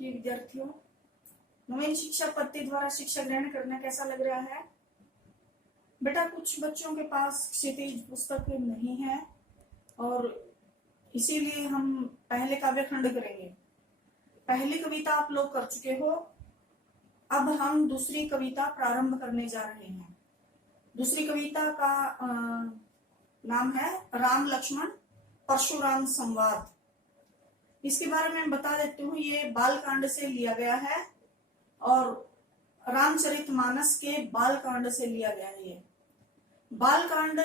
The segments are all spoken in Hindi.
प्रिय विद्यार्थियों, नवीन शिक्षा पद्धति द्वारा शिक्षा ग्रहण करना कैसा लग रहा है? बेटा, कुछ बच्चों के पास क्षितिज पुस्तक नहीं है और इसीलिए हम पहले काव्य खंड करेंगे। पहली कविता आप लोग कर चुके हो, अब हम दूसरी कविता प्रारंभ करने जा रहे हैं। दूसरी कविता का नाम है राम लक्ष्मण परशुराम संवाद। इसके बारे में बता देती हूँ, ये बालकांड से लिया गया है और रामचरितमानस के बालकांड से लिया गया है। ये बालकांड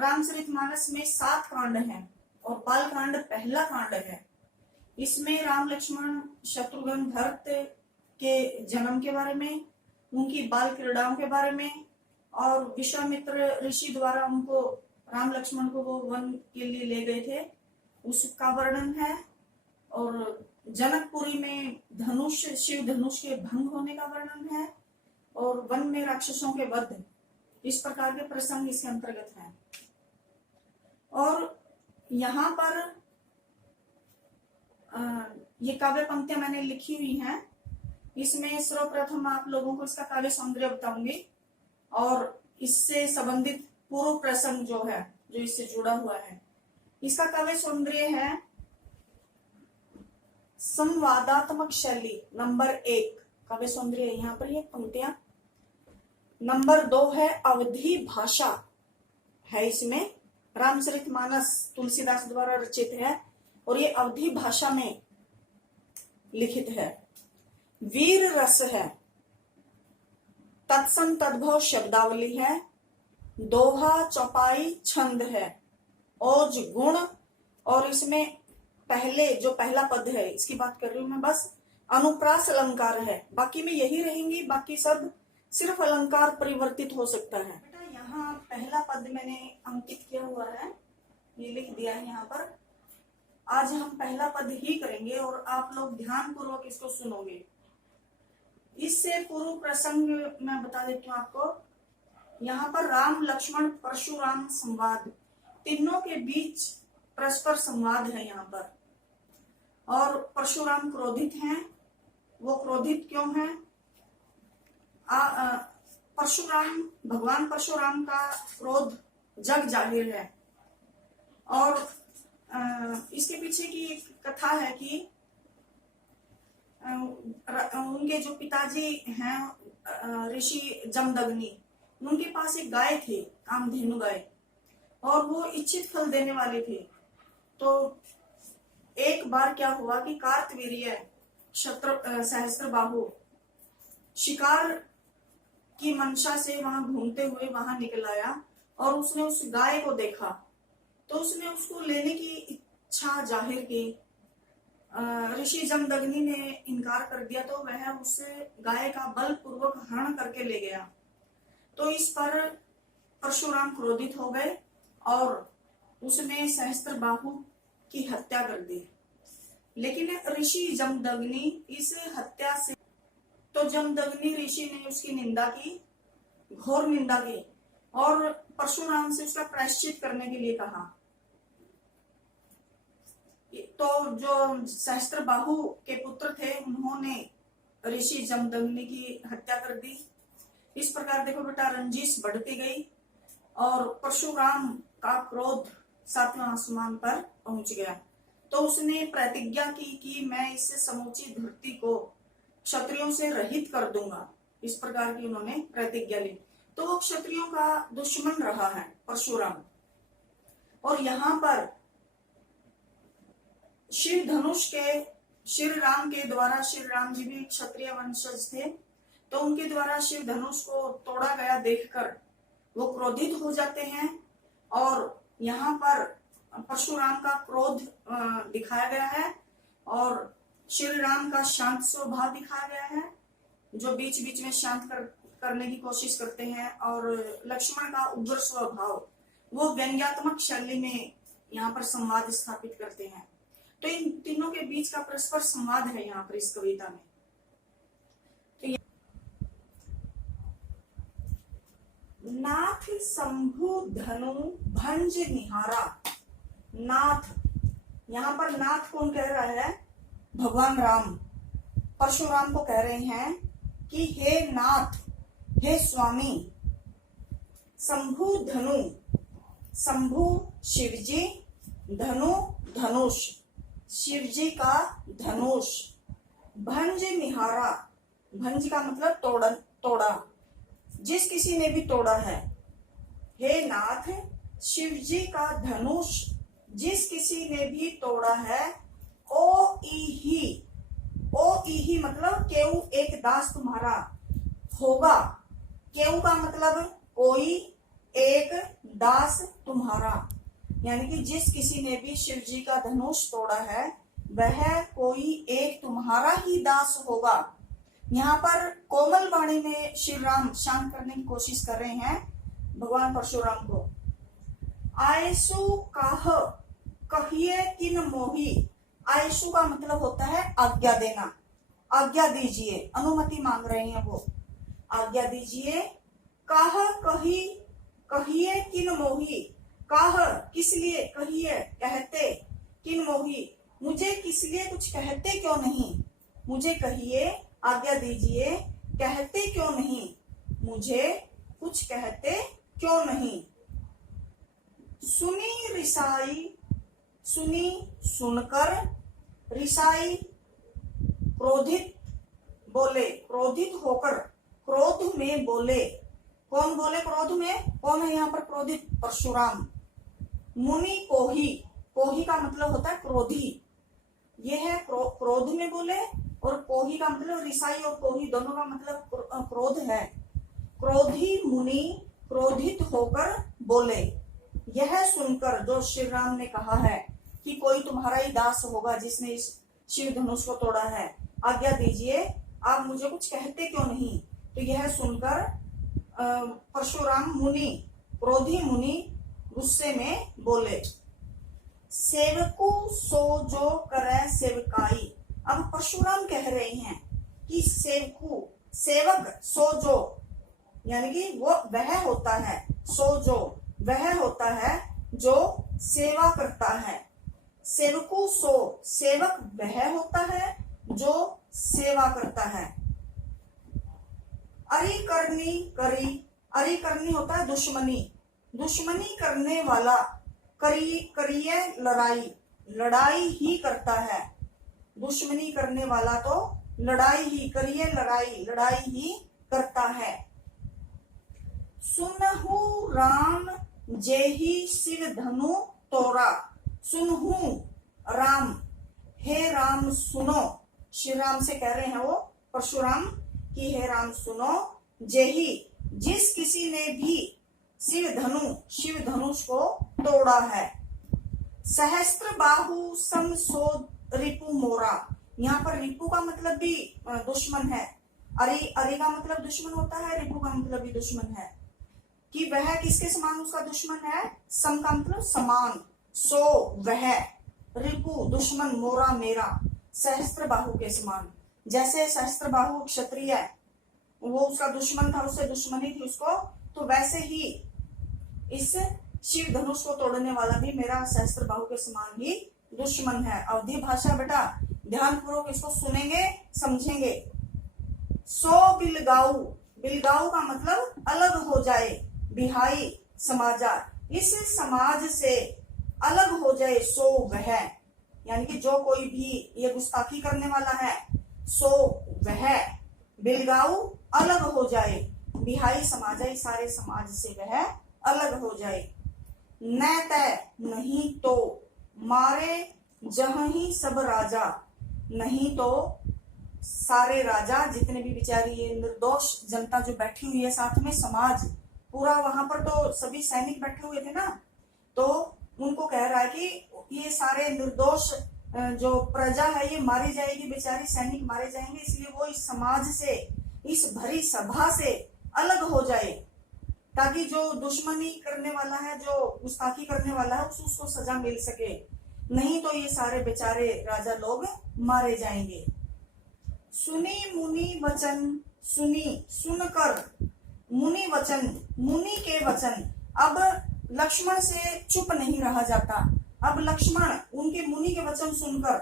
रामचरितमानस में 7 कांड हैं और बालकांड पहला कांड है। इसमें राम लक्ष्मण शत्रुघ्न भरत के जन्म के बारे में, उनकी बाल क्रीड़ाओं के बारे में और विश्वामित्र ऋषि द्वारा उनको राम लक्ष्मण को वो वन के लिए ले गए थे उसका वर्णन है। और जनकपुरी में धनुष शिव धनुष के भंग होने का वर्णन है और वन में राक्षसों के वध, इस प्रकार के प्रसंग इसके अंतर्गत हैं। और यहाँ पर ये काव्य पंक्तियां मैंने लिखी हुई हैं। इसमें सर्वप्रथम आप लोगों को इसका काव्य सौंदर्य बताऊंगी और इससे संबंधित पूर्व प्रसंग जो है, जो इससे जुड़ा हुआ है। इसका काव्य सौंदर्य है संवादात्मक शैली नंबर 1 काव्य सौंदर्य है यहाँ पर ये पंक्तियां। नंबर 2 है अवधी भाषा है। इसमें रामचरितमानस तुलसीदास द्वारा रचित है और ये अवधी भाषा में लिखित है। वीर रस है, तत्सम तद्भव शब्दावली है, दोहा चौपाई छंद है, ओज गुण। और इसमें पहला पद है, इसकी बात कर रही हूं मैं बस, अनुप्रास अलंकार है। बाकी में यही रहेंगी, बाकी सब सिर्फ अलंकार परिवर्तित हो सकता है। बेटा, यहाँ पहला पद मैंने अंकित किया हुआ है, ये लिख दिया है यहाँ पर। आज हम पहला पद ही करेंगे और आप लोग ध्यान पूर्वक इसको सुनोगे। इससे पूर्व प्रसंग मैं बता देती हूँ आपको। यहाँ पर राम लक्ष्मण परशुराम संवाद, तीनों के बीच परस्पर संवाद है यहाँ पर। और परशुराम क्रोधित हैं। वो क्रोधित क्यों हैं? भगवान परशुराम का क्रोध जग जाहिर है। और इसके पीछे की एक कथा है कि उनके जो पिताजी हैं ऋषि जमदग्नि, उनके पास एक गाय थी, कामधेनु गाय, और वो इच्छित फल देने वाली थी। तो एक बार क्या हुआ कि कार्तवीर्य सहस्त्रबाहु शिकार की मंशा से वहां घूमते हुए वहां निकल आया और उसने उस गाय को देखा। तो उसने उसको लेने की इच्छा जाहिर की। ऋषि जमदग्नि ने इनकार कर दिया तो वह उस गाय का बलपूर्वक हरण करके ले गया। तो इस पर परशुराम क्रोधित हो गए और उसने सहस्त्रबाहु की हत्या कर दी। लेकिन ऋषि जमदग्नि इस हत्या से, तो जमदग्नि ऋषि ने उसकी निंदा की, घोर निंदा की और परशुराम से उसका प्रायश्चित करने के लिए कहा। तो जो सहस्त्रबाहु के पुत्र थे उन्होंने ऋषि जमदग्नि की हत्या कर दी। इस प्रकार देखो बेटा, रंजिश बढ़ती गई और परशुराम का क्रोध 7वें आसमान पर पहुंच गया। तो उसने प्रतिज्ञा की कि मैं इस समूची धरती को क्षत्रियों से रहित कर दूंगा। इस प्रकार की उन्होंने प्रतिज्ञा ली। तो वो क्षत्रियों का दुश्मन रहा है परशुराम। और यहाँ पर शिव धनुष के श्री राम के द्वारा, श्री राम जी भी क्षत्रिय वंशज थे, तो उनके द्वारा शिव धनुष को तोड़ा गया देखकर वो क्रोधित हो जाते हैं। और यहाँ पर परशुराम का क्रोध दिखाया गया है और श्री राम का शांत स्वभाव दिखाया गया है, जो बीच बीच में शांत करने की कोशिश करते हैं। और लक्ष्मण का उग्र स्वभाव, वो व्यंग्यात्मक शैली में यहाँ पर संवाद स्थापित करते हैं। तो इन तीनों के बीच का परस्पर संवाद है यहाँ पर इस कविता में। तो नाथ शंभु धनु भंज निहारा। नाथ, यहाँ पर नाथ कौन कह रहा है? भगवान राम। परशुराम को कह रहे हैं कि हे नाथ, हे स्वामी, शंभु धनु, शंभु शिवजी, धनु धनुष, शिवजी का धनुष, भंज निहारा, भंज का मतलब तोड़ा, जिस किसी ने भी तोड़ा है। हे नाथ, शिवजी का धनुष जिस किसी ने भी तोड़ा है। ओ इही मतलब केऊ एक दास तुम्हारा होगा। केऊ का मतलब कोई, एक, दास तुम्हारा, यानी कि जिस किसी ने भी शिव जी का धनुष तोड़ा है वह कोई एक तुम्हारा ही दास होगा। यहाँ पर कोमल वाणी में श्री राम शांत करने की कोशिश कर रहे हैं भगवान परशुराम को। आयसु काह कहिए किन मोही। आयसु का मतलब होता है आज्ञा देना, आज्ञा दीजिए, अनुमति मांग रहे हैं वो, आज्ञा दीजिए। काह कहिए किन मोही, काह किस लिए, कहिए कहते, किन मोही मुझे किस लिए कुछ कहते क्यों नहीं, मुझे कहिए, आज्ञा दीजिए, कहते क्यों नहीं, मुझे कुछ कहते क्यों नहीं। सुनी रिसाई, सुनी सुनकर, रिसाई क्रोधित बोले, क्रोधित होकर, क्रोध में बोले। कौन बोले क्रोध में, कौन है यहाँ पर क्रोधित, परशुराम। मुनि कोही, कोही का मतलब होता है क्रोधी, ये है क्रोध में बोले, और कोही का मतलब रिसाई और कोही दोनों का मतलब क्रोध है। क्रोधी मुनि क्रोधित होकर बोले। यह सुनकर जो श्री राम ने कहा है कि कोई तुम्हारा ही दास होगा जिसने इस शिव धनुष को तोड़ा है, आज्ञा दीजिए, आप मुझे कुछ कहते क्यों नहीं। तो यह सुनकर परशुराम मुनि, क्रोधी मुनि गुस्से में बोले। सेवकु सो जो करे सेवकाई। अब परशुराम कह रहे हैं कि सेवकु, सेवक, सो जो, यानी कि वो वह होता है, सो जो वह होता है जो सेवा करता है। सेवकु सो, सेवक वह होता है जो सेवा करता है। अरि करनी करी, अरि करनी होता है दुश्मनी, दुश्मनी करने वाला, करिए लड़ाई, लड़ाई ही करता है। दुश्मनी करने वाला तो लड़ाई ही, करिए लड़ाई, लड़ाई ही करता है। सुनहु राम जेहि शिव धनु तोरा। सुनहु राम, हे राम सुनो, श्री राम से कह रहे हैं वो परशुराम कि हे राम सुनो, जेहि जिस किसी ने भी शिव धनुष को तोड़ा है। सहस्त्र बाहु सम सो रिपु मोरा। यहाँ पर रिपु का मतलब भी दुश्मन है, अरि का मतलब दुश्मन होता है, रिपु का मतलब भी दुश्मन है। कि वह किसके समान उसका दुश्मन है, सम का मतलब समान, सो वह, रिपु दुश्मन, मोरा मेरा, सहस्त्र बाहु के समान। जैसे सहस्त्र बाहु क्षत्रिय है, वो उसका दुश्मन था, उससे दुश्मनी थी उसको, तो वैसे ही इस शिव धनुष को तोड़ने वाला भी मेरा सहस्त्र बाहु के समान ही दुश्मन है। अवधि भाषा बेटा ध्यान पूर्वक इसको सुनेंगे, समझेंगे। सो बिलगाऊ, बिलगाऊ का मतलब अलग हो जाए, बिहाई समाजा, इस समाज से अलग हो जाए। सो वह, यानी कि जो कोई भी ये गुस्ताखी करने वाला है, सो वह, बिलगाऊ अलग हो जाए, बिहाई समाजा, इस सारे समाज से वह अलग हो जाए। न तय नहीं तो मारे जहीं सब राजा, नहीं तो सारे राजा, जितने भी बेचारी ये निर्दोष जनता जो बैठी हुई है साथ में, समाज पूरा, वहां पर तो सभी सैनिक बैठे हुए थे ना, तो उनको कह रहा है कि ये सारे निर्दोष जो प्रजा है ये मारी जाएगी, बेचारी सैनिक मारे जाएंगे, इसलिए वो इस समाज से, इस भरी सभा से अलग हो जाए, ताकि जो दुश्मनी करने वाला है, जो गुस्ताखी करने वाला है, उसको सजा मिल सके। नहीं तो ये सारे बेचारे राजा लोग मारे जाएंगे। सुनी मुनि वचन, सुनी सुनकर, मुनि वचन, मुनि के वचन। अब लक्ष्मण से चुप नहीं रहा जाता। अब लक्ष्मण उनके मुनि के वचन सुनकर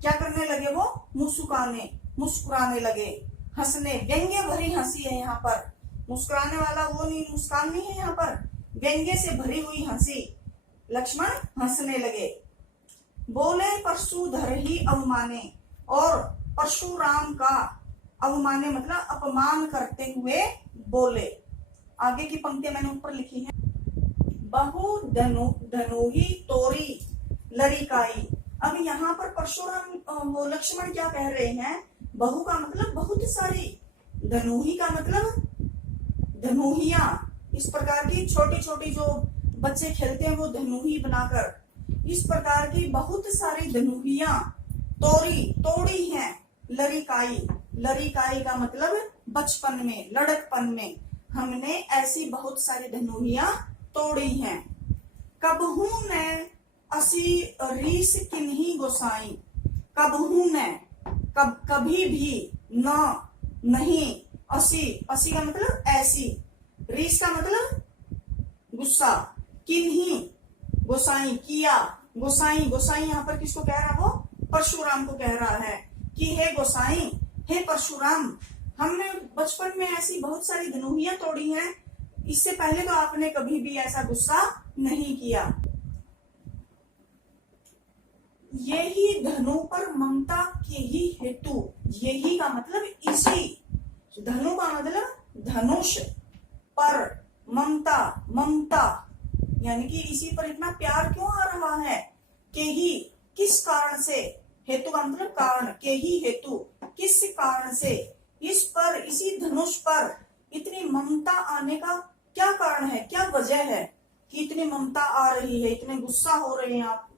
क्या करने लगे, वो मुस्कुराने, मुस्कुराने लगे। हंसने, व्यंग्य भरी हंसी है यहाँ पर, मुस्कुराने वाला वो नहीं, मुस्कान नहीं है यहाँ पर, व्यंग्य से भरी हुई हंसी। लक्ष्मण हंसने लगे। बोले परशुधर ही अवमाने, और परशुराम का अवमाने मतलब अपमान करते हुए बोले। आगे की पंक्तियां मैंने ऊपर लिखी है। बहु धनुही तोरी लरिकाई। अब यहाँ पर परशुराम वो लक्ष्मण क्या कह रहे हैं, बहु का मतलब बहुत सारी, धनुही का मतलब धनुहिया, इस प्रकार की छोटी छोटी जो बच्चे खेलते हैं वो धनुही बनाकर, इस प्रकार की बहुत सारी धनुहिया तोड़ी हैं। लरिकाई, लरिकाई का मतलब बचपन में, लड़कपन में हमने ऐसी बहुत सारी धनुहिया तोड़ी हैं। कबहू ने असी रीस किन्ही गोसाई। कबहू ने कभी भी, न नहीं, असी का मतलब ऐसी, रीस का मतलब गुस्सा, किन्ही गोसाई किया, गोसाई यहाँ पर किसको कह रहा, वो परशुराम को कह रहा है कि हे गोसाई, हे परशुराम, हमने बचपन में ऐसी बहुत सारी धनुहियां तोड़ी हैं, इससे पहले तो आपने कभी भी ऐसा गुस्सा नहीं किया। यही धनु पर ममता के ही हेतु, यही का मतलब इसी, धनु का मतलब धनुष, पर ममता यानी कि इसी पर इतना प्यार क्यों आ रहा है, के ही किस कारण से, हेतु का मतलब कारण, के ही हेतु किस कारण से, इस पर, इसी धनुष पर इतनी ममता आने का क्या कारण है, क्या वजह है कि इतनी ममता आ रही है, इतने गुस्सा हो रहे हैं आप।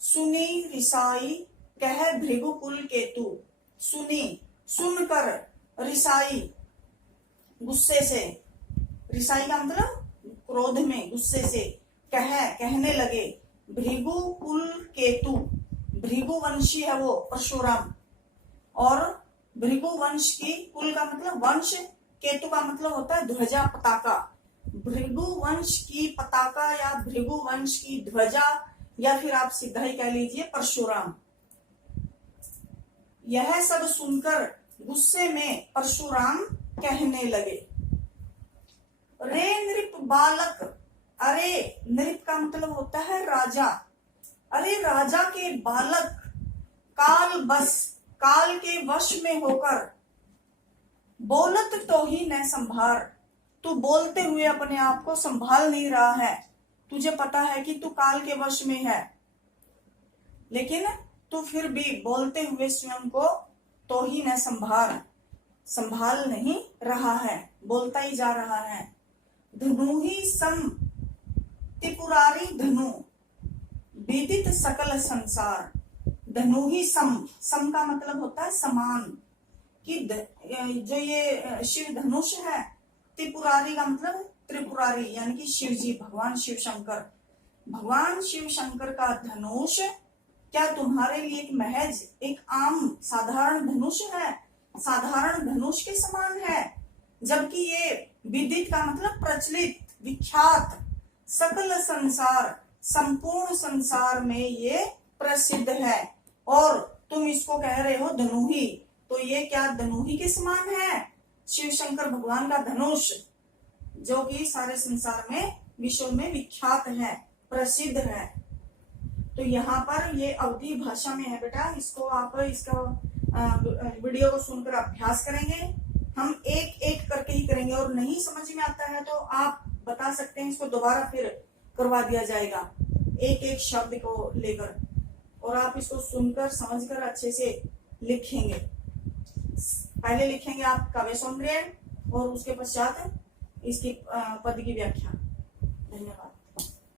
सुनी रिसाई कह भृगुकुल केतु। सुनी, सुनकर, रिसाई गुस्से से, रिसाई का मतलब क्रोध में, गुस्से से, कहने लगे, भृगुकुल केतु, भृगुवंशी है वो परशुराम, और भृगुवंश की, कुल का मतलब वंश, केतु का मतलब होता है ध्वजा, पताका। भृगुवंश की पताका या भृगुवंश की ध्वजा, या फिर आप सीधा ही कह लीजिए परशुराम। यह सब सुनकर गुस्से में परशुराम कहने लगे, रे नृप बालक, अरे नृप का मतलब होता है राजा, अरे राजा के बालक, काल के वश में होकर, बोलत तो ही न संभार, तू बोलते हुए अपने आप को संभाल नहीं रहा है, तुझे पता है कि तू काल के वश में है, लेकिन तू फिर भी बोलते हुए स्वयं को तो ही न संभाल नहीं रहा है, बोलता ही जा रहा है। धनु ही सम त्रिपुरारी धनु विदित सकल संसार। धनु ही सम का मतलब होता है समान, कि जो ये शिव धनुष है, त्रिपुरारी का मतलब त्रिपुरारी यानी कि शिव जी, भगवान शिव शंकर, भगवान शिव शंकर का धनुष क्या तुम्हारे लिए एक महज, एक आम साधारण धनुष है, साधारण धनुष के समान है, जबकि ये विदित का मतलब प्रचलित, विख्यात, सकल संसार, संपूर्ण संसार में ये प्रसिद्ध है, और तुम इसको कह रहे हो धनुही, तो ये क्या धनुही के समान है, शिव शंकर भगवान का धनुष, जो कि सारे संसार में, विश्व में विख्यात है, प्रसिद्ध है। तो यहाँ पर ये अवधी भाषा में है बेटा, इसको आप इसका वीडियो को सुनकर अभ्यास करेंगे, हम एक एक करके ही करेंगे, और नहीं समझ में आता है तो आप बता सकते हैं, इसको दोबारा फिर करवा दिया जाएगा एक एक शब्द को लेकर, और आप इसको सुनकर समझकर अच्छे से लिखेंगे। पहले लिखेंगे आप काव्य सौंदर्य और उसके पश्चात इसकी पद की व्याख्या। धन्यवाद।